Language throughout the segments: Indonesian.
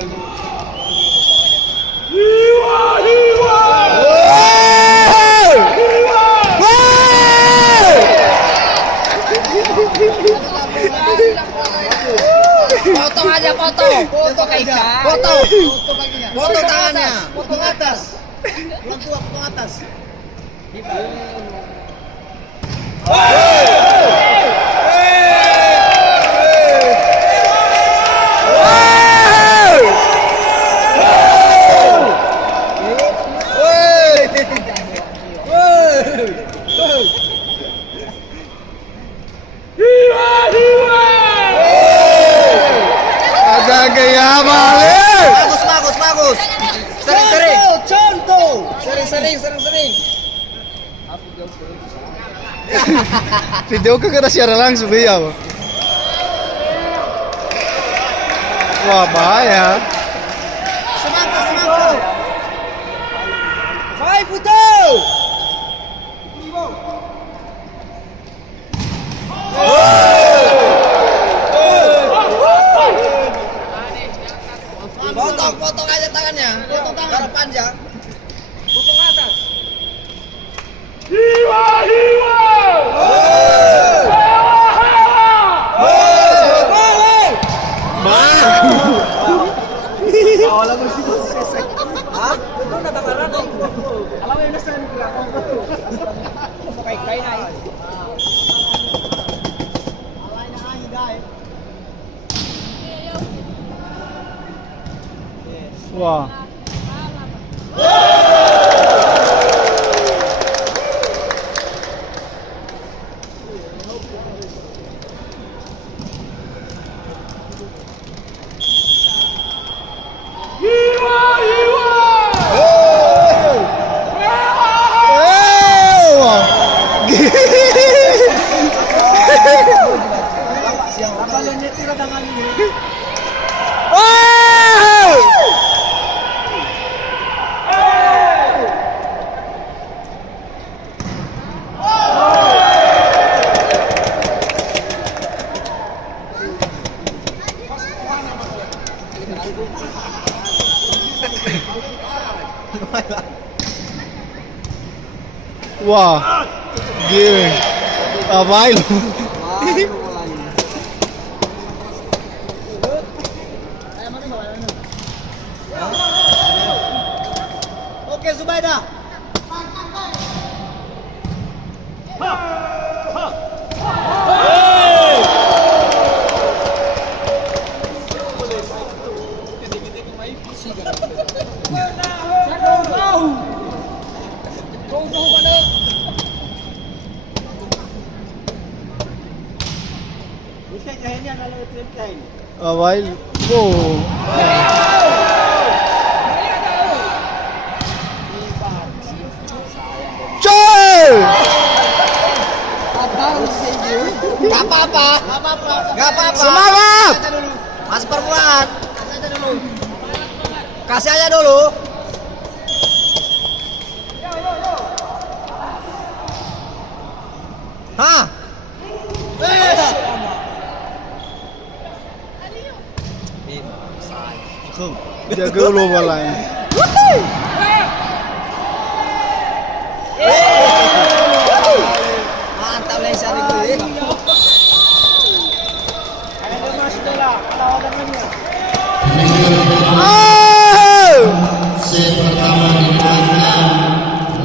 Potong aja, potong. Foto kayak foto. Foto tangannya. Potong atas. Orang tua potong atas. Gaya balik. Bagus. Sering-sering. Contoh. Sering-sering. Video ke kita secara langsung iya. Wah bahaya. Semangat. Vai foto. Potong aja tangannya. Potong tangan panjang. Potong atas. Hiwa. Awalnya bersih sesek. Hah? Itu udah takaran dong. Alam yang nesen. Kayak naik. Wah. Wah, gini, apain lu? Oke, Zubaida. Apain? Wow. Gak apa-apa. Semangat. Mas permulaan. Kasih aja dulu. Hah? Jaga lu balai. Mantap leser itu. Set pertama dimenangkan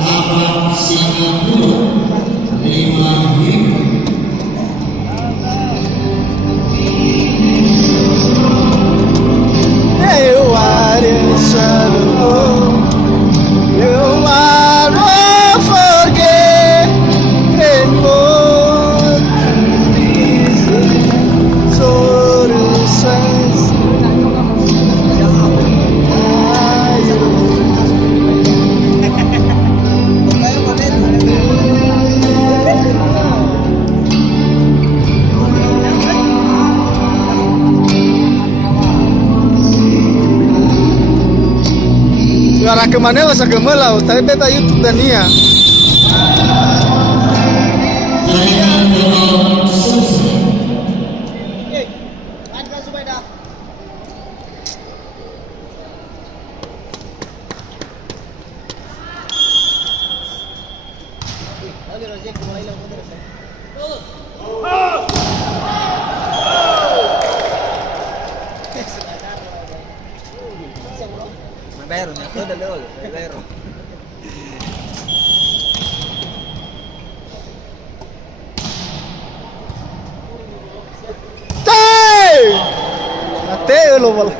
8-9 5 Arah kemana lah segemelau, tapi beta YouTube dan Nia. Lero nya. Udah Lero. Mate lo bola.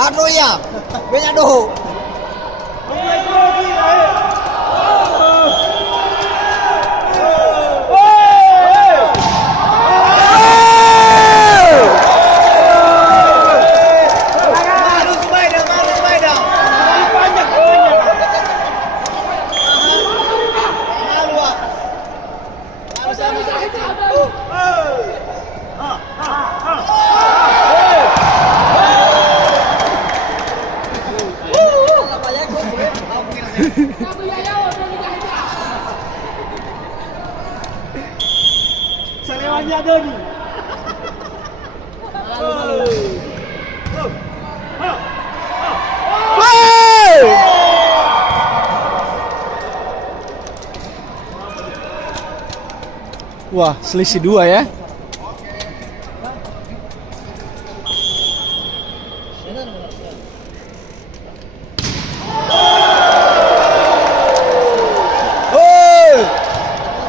Hado ya, banyak doh. Salewanya Doni. Wah, selisih 2 ya.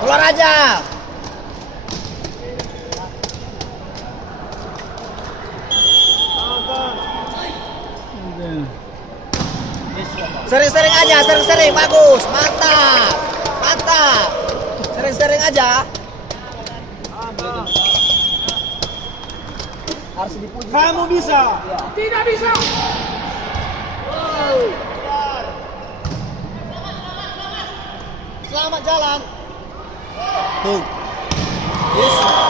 Keluar aja. Sering-sering aja, sering-sering bagus, mantap, mantap. Sering-sering aja. Harus dipuji. Kamu bisa. Tidak bisa. Selamat jalan. Tuh. Yes.